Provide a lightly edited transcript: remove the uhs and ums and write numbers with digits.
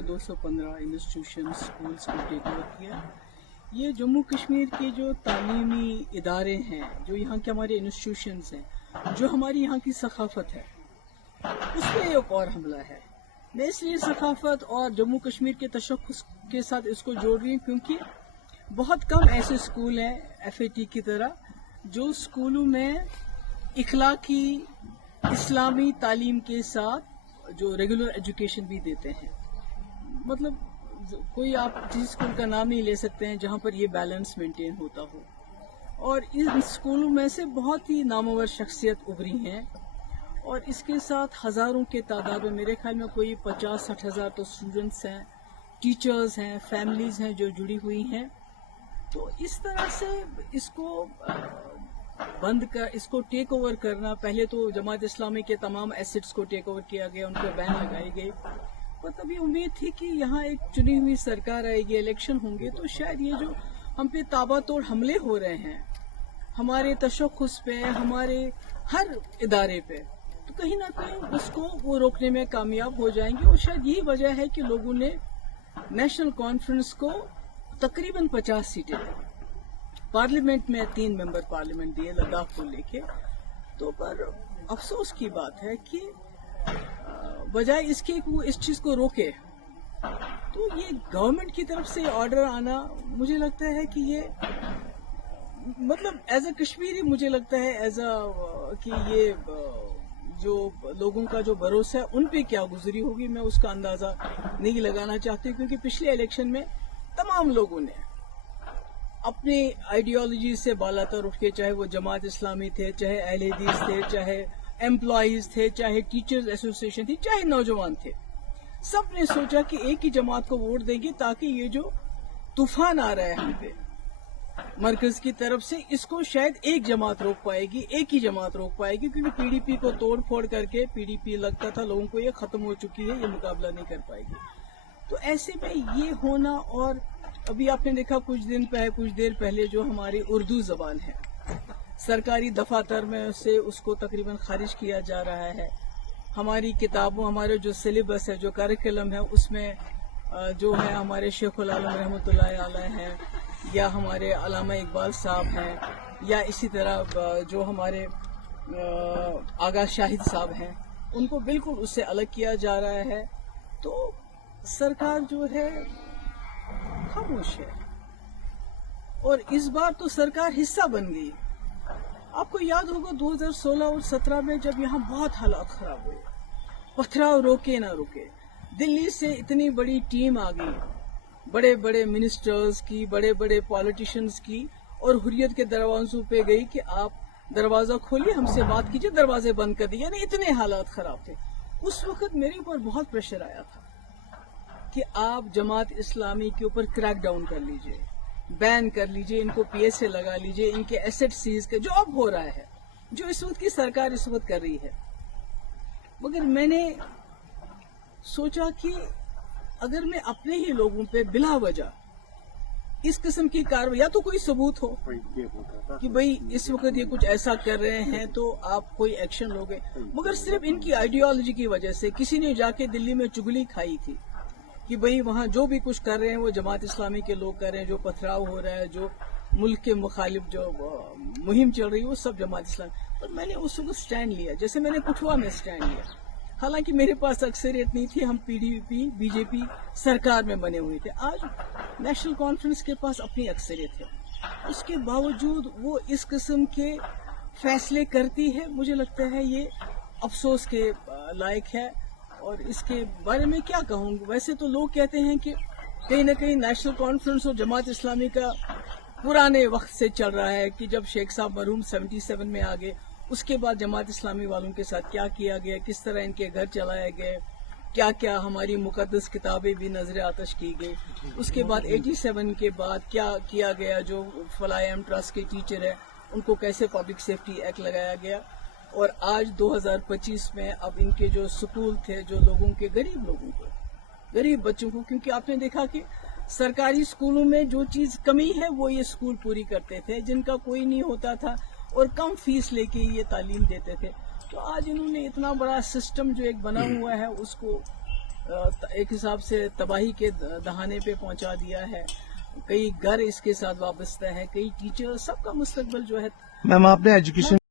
के 215 institution schools को take over किया। ये जम्मू कश्मीर के जो तालीमी इदारे हैं, जो यहाँ के हमारे इंस्टीट्यूशंस हैं, जो हमारी यहाँ की सकाफत है, उसमें एक और हमला है। मैं इसलिए सकाफत और जम्मू कश्मीर के तशख्खुस के साथ इसको जोड़ रही हूँ क्योंकि बहुत कम ऐसे स्कूल हैं FAT की तरह जो स्कूलों में इखलाकी इस्लामी तालीम के साथ जो रेगुलर एजुकेशन भी देते हैं। मतलब कोई आप जिस स्कूल का नाम नहीं ले सकते हैं जहाँ पर ये बैलेंस मेंटेन होता हो। और इन स्कूलों में से बहुत ही नामवर शख्सियत उभरी हैं और इसके साथ हज़ारों के तादाद में, मेरे ख्याल में कोई 50-60 हज़ार तो स्टूडेंट्स हैं, टीचर्स हैं, फैमिलीज़ हैं जो जुड़ी हुई हैं। तो इस तरह से इसको इसको टेक ओवर करना, पहले तो जमात इस्लामी के तमाम एसेट्स को टेक ओवर किया गया, उन पर बैन लगाई गई। पर तभी उम्मीद थी कि यहाँ एक चुनी हुई सरकार आएगी, इलेक्शन होंगे, तो शायद ये जो हम पे ताबड़तोड़ हमले हो रहे हैं हमारे तशख्खुस पे, हमारे हर इदारे पे, तो कहीं ना कहीं उसको वो रोकने में कामयाब हो जाएंगे। और शायद यही वजह है कि लोगों ने नेशनल कॉन्फ्रेंस को तकरीबन 50 सीटें दी। पार्लियामेंट में 3 मेंबर पार्लियामेंट दिए लद्दाख को लेके। तो पर अफसोस की बात है कि बजाय इसके वो इस चीज को रोके, तो ये गवर्नमेंट की तरफ से ऑर्डर आना, मुझे लगता है कि ये मतलब एज अ कश्मीरी मुझे लगता है कि ये जो लोगों का जो भरोसा है उन पे क्या गुजरी होगी, मैं उसका अंदाजा नहीं लगाना चाहती। क्योंकि पिछले इलेक्शन में तमाम लोगों ने अपनी आइडियोलॉजी से बालातर उठ के, चाहे वो जमात इस्लामी थे, चाहे अहले हदीस थे, चाहे एम्प्लॉयज थे, चाहे टीचर्स एसोसिएशन थी, चाहे नौजवान थे, सब ने सोचा कि एक ही जमात को वोट देंगे ताकि ये जो तूफान आ रहा है हम पे मरकज की तरफ से, इसको शायद एक जमात रोक पाएगी, एक ही जमात रोक पाएगी। क्योंकि PDP को तोड़ फोड़ करके PDP लगता था लोगों को ये खत्म हो चुकी है, ये मुकाबला नहीं कर पाएगी। तो ऐसे में ये होना, और अभी आपने देखा कुछ देर पहले जो हमारी उर्दू जबान है सरकारी दफातर में से उसको तकरीबन खारिज किया जा रहा है। हमारी किताबों, हमारे जो सिलेबस है, जो करिकुलम है, उसमें जो है हमारे शेखुल आलम रहमतुल्लाह अलैह हैं, या हमारे अल्लामा इकबाल साहब हैं, या इसी तरह जो हमारे आगा शाहिद साहब हैं, उनको बिल्कुल उससे अलग किया जा रहा है। तो सरकार जो है खामोश है। और इस बार तो सरकार हिस्सा बन गई। आपको याद होगा 2016 और 17 में जब यहाँ बहुत हालात खराब हुए, पथराव रोके ना रुके, दिल्ली से इतनी बड़ी टीम आ गई, बड़े बड़े मिनिस्टर्स की, बड़े बड़े पॉलिटिशियंस की, और हुर्रियत के दरवाजों पे गई कि आप दरवाजा खोलिए, हमसे बात कीजिए, दरवाजे बंद कर दिए। यानी इतने हालात खराब थे। उस वक्त मेरे ऊपर बहुत प्रेशर आया था कि आप जमात इस्लामी के ऊपर क्रैक डाउन कर लीजिए, बैन कर लीजिए, इनको PSA लगा लीजिए, इनके एसेट सीज के, जो अब हो रहा है, जो इस वक्त की सरकार इस वक्त कर रही है। मगर मैंने सोचा कि अगर मैं अपने ही लोगों पे बिला वजह इस किस्म की कार्रवाई, या तो कोई सबूत हो कि भाई इस वक्त ये कुछ ऐसा कर रहे हैं तो आप कोई एक्शन लोगे, मगर सिर्फ इनकी आइडियोलॉजी की वजह से किसी ने जाके दिल्ली में चुगली खाई थी कि भाई वहाँ जो भी कुछ कर रहे हैं वो जमात इस्लामी के लोग कर रहे हैं, जो पथराव हो रहा है, जो मुल्क के मुखालिफ जो मुहिम चल रही है, वो सब जमात इस्लामी। पर मैंने उस वक्त स्टैंड लिया, जैसे मैंने कठुआ में स्टैंड लिया। हालांकि मेरे पास अक्सरियत नहीं थी, हम PDP BJP सरकार में बने हुए थे। आज नेशनल कॉन्फ्रेंस के पास अपनी अक्सरियत है, उसके बावजूद वो इस किस्म के फैसले करती है। मुझे लगता है ये अफसोस के लायक है। और इसके बारे में क्या कहूँगा, वैसे तो लोग कहते हैं कि कहीं ना कहीं नेशनल कॉन्फ्रेंस और जमात इस्लामी का पुराने वक्त से चल रहा है कि जब शेख साहब मरहूम 77 में आ गए, उसके बाद जमात इस्लामी वालों के साथ क्या किया गया, किस तरह इनके घर चलाए गए, क्या क्या हमारी मुकद्दस किताबें भी नजर आतश की गई। उसके बाद 87 के बाद क्या किया गया, जो फलायम ट्रस्ट के टीचर है उनको कैसे पब्लिक सेफ्टी एक्ट लगाया गया। और आज 2025 में अब इनके जो स्कूल थे, जो लोगों के गरीब लोगों को, गरीब बच्चों को, क्योंकि आपने देखा कि सरकारी स्कूलों में जो चीज कमी है वो ये स्कूल पूरी करते थे, जिनका कोई नहीं होता था और कम फीस लेके ये तालीम देते थे। तो आज इन्होंने इतना बड़ा सिस्टम जो एक बना हुआ है उसको एक हिसाब से तबाही के दहाने पे पहुंचा दिया है। कई घर इसके साथ वाबस्ता है, कई टीचर, सबका मुस्तकबिल जो है। मैम आपने एजुकेशन